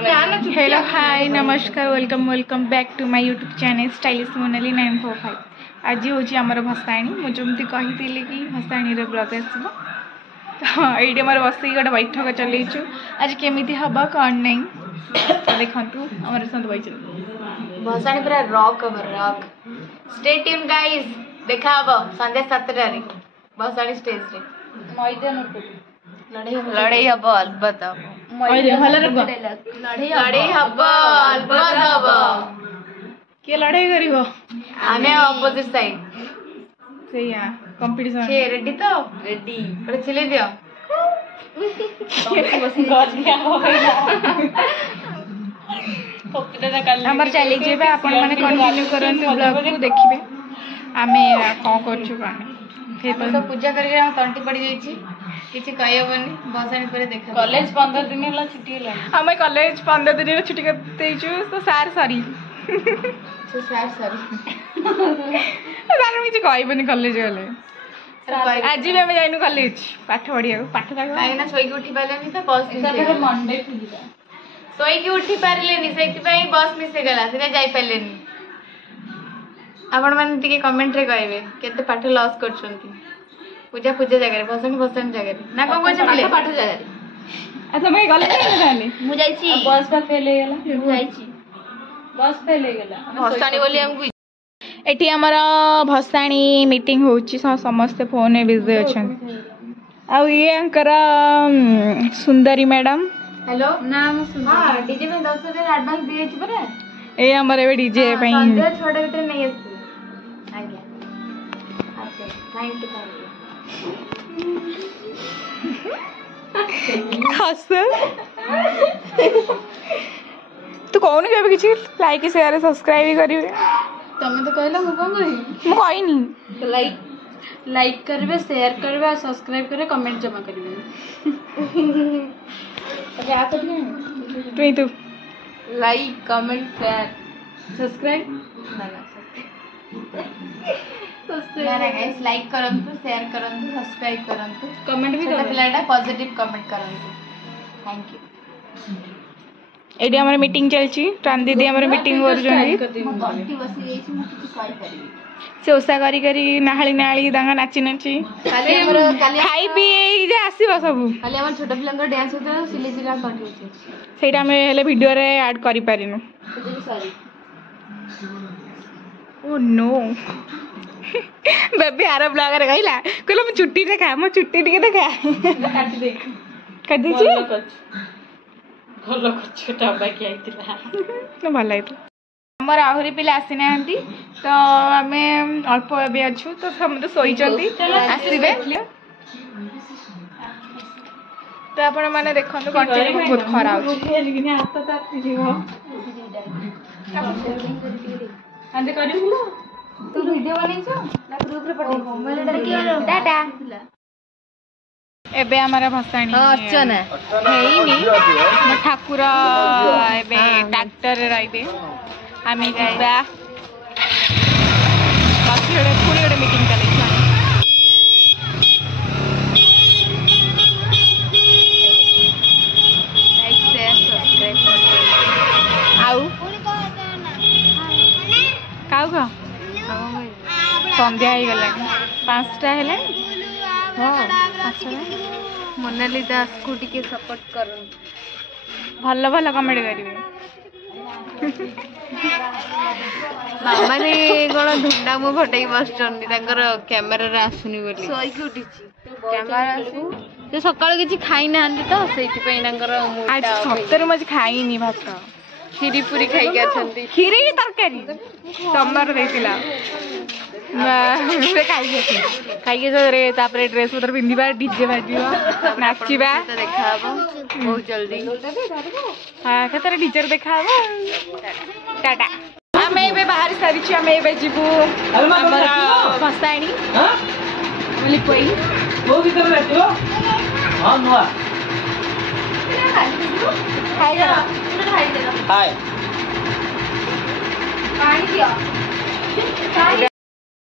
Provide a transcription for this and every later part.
Hello hi नमस्कार welcome back to my YouTube channel stylish Monali 945। आज हूँ आमर भसाणी मुझे कही कि भसाणी ब्लग आसो तो ये बस गोटे बैठक चलु आज केमी हम कौन नहीं देखु आमर सत बैठ भसाणी पूरा rock rock stay tune guys देखा हम संध्या 7 भसाणी स्टेज रे मैदान लड़ाई हम अलबत लड़े हम अलबत हम किए लड़ाई कर आमे ऑपोजिट साइड सही कंपटीशन छे रेडी तो रेडी पर चिल्ले दियो हमर चली जेबे आपण माने कंटिन्यू करंतु ब्लॉग को देखिबे आमे कौन करछु काने तो पूजा करके हम तंटी पड़ी जाइछि किछि कहबनी भसाणी पर देखा कॉलेज 15 दिन होला छुट्टी होला हमें कॉलेज 15 दिन रे छुट्टी कर देइछु तो सार सॉरी तो सार सॉरी तार किछि कहबनी कॉलेज गले आज भी हमें जाइनु कॉलेज पाठ पढ़िया पाठ काई ना सोई के उठी पालेनी तो बस तापर मंडे खुलिला सोई के उठी पारलेनी सेति पई बस मिसे गला से जाई पालेनी आपण माने टिके कमेंट रे कहबे केते पाठ लॉस करछंती पूजा पूजा जगह भसाणी जगह ना कौन कौन बोले पाठ जगह अच्छा मैं गले नहीं मु जाईची बस पे फेल हे गेला मु जाईची बस फेल हे गेला भसाणी बोली हमकु एटी हमारा भसाणी मीटिंग होची समस्त फोन में बिजी अछन आ ये अंकर सुंदरी मैडम हेलो नाम सुंदरी हां डीजे में 10,000 एडवांस दिए छी परे ए हमर एबे डीजे पई संध्या 6 भीतर नहीं आसी आज्ञा अच्छा थैंक यू खास तू कौन के किसी लाइक शेयर सब्सक्राइब करिवे तमे तो कहला मु कोन करी मु कहनी तो लाइक करबे शेयर करबे और सब्सक्राइब करे कमेंट जमा करबे अच्छा आ करिए तू लाइक कमेंट शेयर सब्सक्राइब ना गाइस लाइक करंतु शेयर करंतु सब्सक्राइब करंतु कमेंट भी छोटा पिलाटा पॉजिटिव कमेंट करंतु थैंक यू एडी हमर मीटिंग चलची टान दीदी हमर मीटिंग कर जंदी बंटी बसी जाईची मु किछ कहि परिबी से ओसा करी करी नाहली नाहली दांगा नाची नाची खाली हमर खाई पी जे आसीबो सब खाली हमर छोटा पिलांगर डांस होता सिले सिला कंटी होची सेटा में हेले वीडियो रे ऐड करि पारिनु sorry oh no baby our blog रे कहला कहलो मु छुट्टी रे खा मु छुट्टी टिके देखा काट दे कर दी छी भलो कर छोटा बाकी आइतिला न भल आइतला हमर आहुरी पिला आसी नांती तो हमें अल्प एबे अछु तो हम तो सोई चंती आसीबे तो आपण माने देखंतु कंटिन्यू बहुत खराब लेकिन हाथ ताती जीवो अंदे करिबो तू वीडियो बनेछो ना ग्रुप रे पठे मोबाइल रे के टाटा एबे हमारा भसाणी अर्चना हेइनी म ठाकुर एबे ट्रैक्टर रे राइबे आमे जिबा बाकी रे पुणी रे मीटिंग चले लाइक शेयर सब्सक्राइब आउ काउ का संध्या हो गला 5टा हेले हां 5टा मोनाली दास को टिके सपोर्ट करन भल भल कमेंट करिवे माने कोन धुंडा मु फटाई बसचंदी ताकर कैमरा रे आसुनी बोली सोई के उठिची कैमरा आसु जे सकाळ किछि खाइ नाहंती तो सेति पई ताकर आज सप्तर मज खाइनी भात खीरी पूरी खाइ के अछंती खीरी की तरकारी टमाटर देतिला मैं खाई के रे तापर ड्रेस उधर पिंधिबा डीजे बाजिबा नाचिबा देखाबो बहुत जल्दी हां केतरे टीचर देखाबो टाटा हमें एबे बाहर सारी छी हमें एबे जीबू हमरा भसाणी हां बोली कोई वो भीतर रहतियो हां नुआ हाय हाय पानी दियो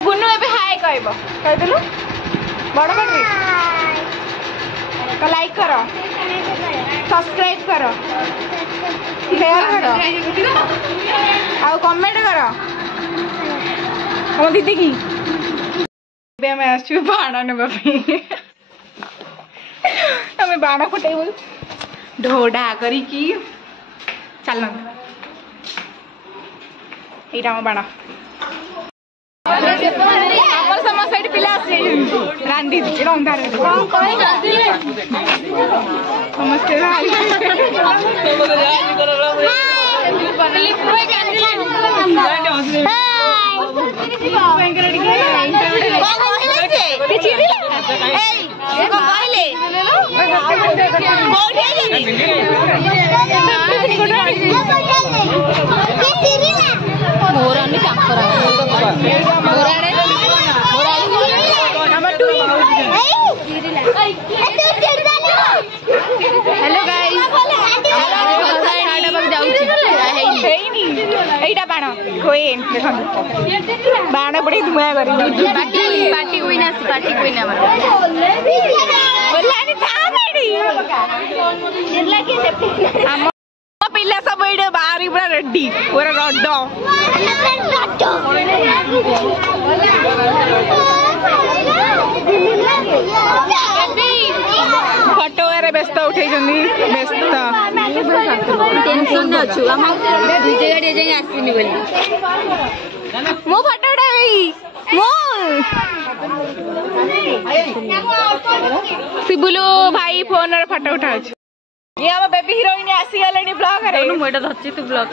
गुन्नू एबे हाय कहबो कह देलु बड़ बड़ रे लाइक करो सब्सक्राइब करो शेयर करो आ कमेंट करो हम दीदी की आम आसु बाण ना आम बाण फुटेबू ढोडा करी चल यहाँ बाण समस्त पिला रांधी अंधार समस्ते हेलो गाइस एटा बाण कोई देखो बाण पड़े धुआं करी पार्टी कोई ना बोलानी था मेडी हम पिला सब एडे बाहरी पूरा रेडी पूरा रड्डो फोटो रे व्यस्त उठे व्यस्त टेंशन अच्छु हम दुजे गाड़ी जाई आसीनी बोली मो फोटो उठाबी मो सिबुलू भाई फोन रे फोटो उठा ये हम बेबी हीरोइन आसी गलेनी ब्लॉग रे मु एटा धरची तू ब्लॉग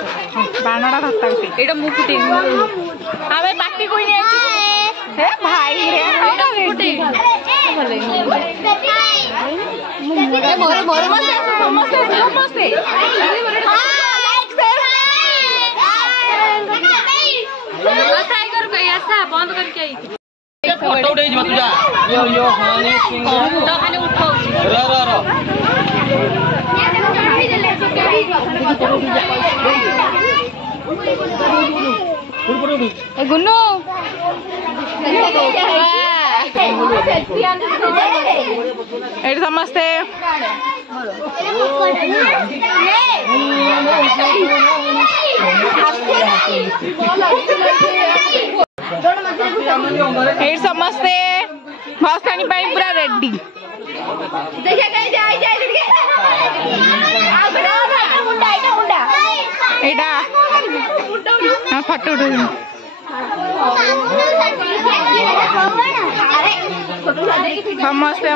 बाणडा धरता एटा मु फुटे हमें पार्टी कोई नहीं है भाई रे फुटे मोरे मोरे समस्ते टाइगर कहीं ऐसा बंद करके आई फोटो उठे जा तुझा यो खाने तो खाली उठाओ रो ए गुन्नू एट समस्ते एट समस्ते भसानी पूरा रेडी एटा फोटो उठा समस्ते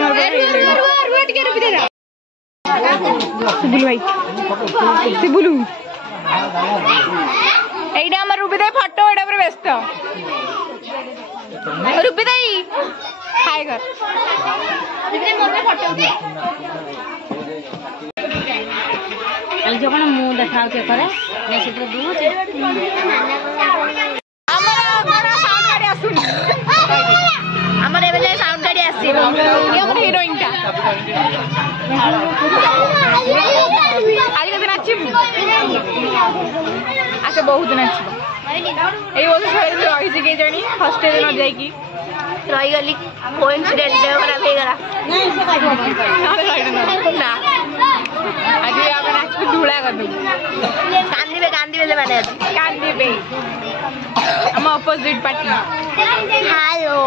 सिबुलू भाई सिबुलू এইটা আমার রূপিদাই ফটো এটা পুরো ব্যস্ত রূপিদাই হাই কর কাল যখন মু দেখা হচ্ছে করে না সেটা দুছে আমার সাউন্ড গাড়ি আসুনি আমার এবে যাই সাউন্ড গাড়ি আসছিল এই আমার হিরোইনটা আজকে দিন নাচিবু আচ্ছা বহুত নাচিব এই বছর শরীর রয়েছে কে জানি হস্টেলে ন যাইকি রইগলি কোইন্সিডেন্ট দেহ খারাপ হয়ে গেল না আজকে আমরা নাচবো ধুলা করবো কান্দিবে মানে কান্দিবে আমার অপোজিট পার্টি হ্যালো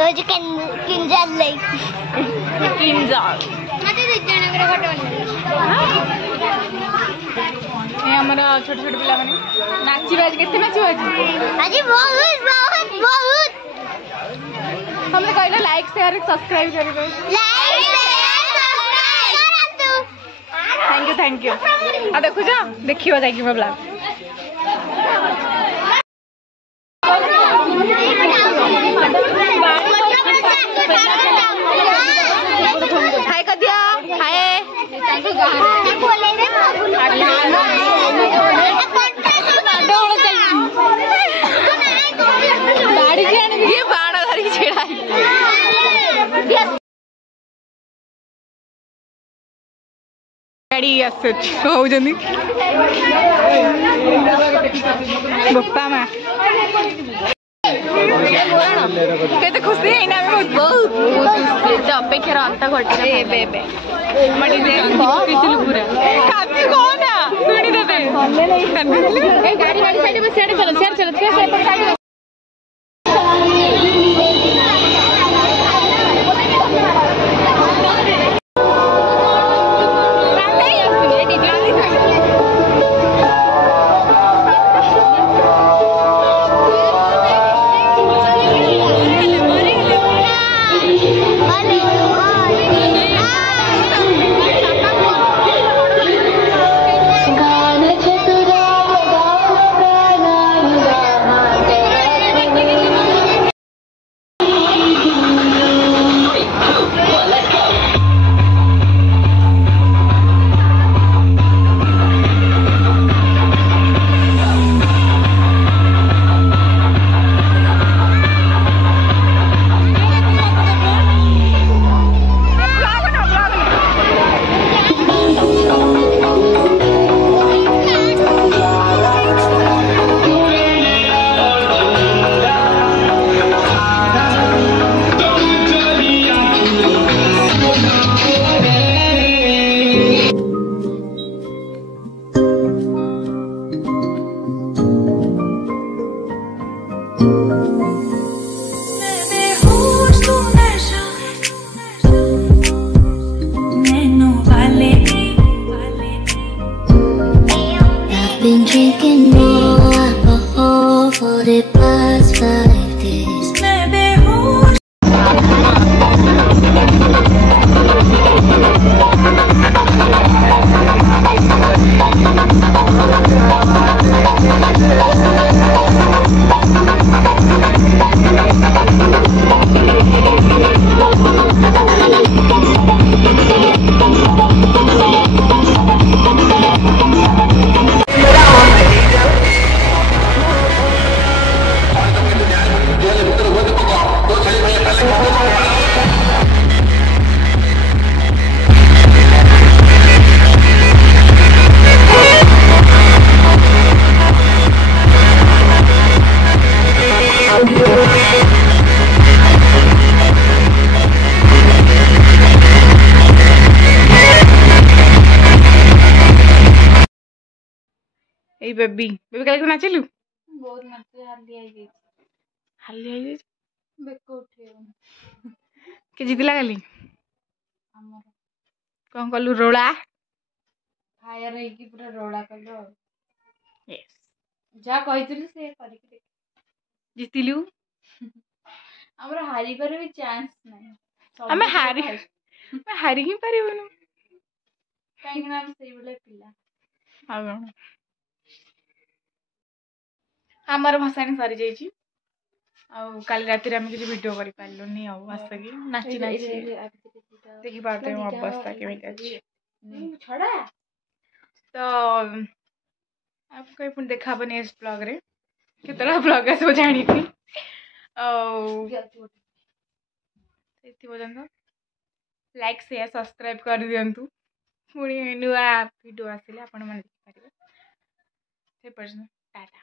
ওই যে কিনজাল লাই কিনজাল মতে দুজন করে ফটো এই আমরা ছোট ছোট পিলা মানে নাচিবা আজ কেতে নাচিবা আজ বহুত বহুত বহুত हमने कहले लाइक शेयर सब्सक्राइब करिबे लाइक शेयर सब्सक्राइब करंतु थैंक यू आ देखु जा देखियो जाकी ब्लॉग हाय कदिया हाय ये बाण धरी छेड़ाई गाड़ी आसुच होउजनी बप्पा मा केते खुशी है ना बहुत बहुत अपेक्षार अंत घटे पूरा काफी कौन है सुनी देते गाड़ी गाड़ी साइड में चलो चलो Been drinking more alcohol for the past 5 days. ए बेबी बेबी काली को नाचिलु बहुत नाचे हाली आई गई हाली आई बेक उठे के जितला काली हमर कौन कलु रोला फायर है कि पूरा रोड़ा कलो यस जा कहितली से करी के देख जितिलु हमर हारी पर भी चांस नहीं हमें हारी मैं हारी ही परिबनु काहे ना सही बोले पिला आ आमर भसाणी सरी जाइए काली राति आम किसी वीडियो कर पार्लुनी आसकी नाची नाची देखी पाते मो अवस्था केमी छड़ा तो आपको पुणी देखा नेक्स्ट ब्लॉग रे केतला ब्लॉग आसो जानी पर्यंत लाइक शेयर सब्सक्राइब कर दिंतु पुणी नुआ वीडियो आसिले आपण मैंने देखिपारे से पर्यंत टाटा।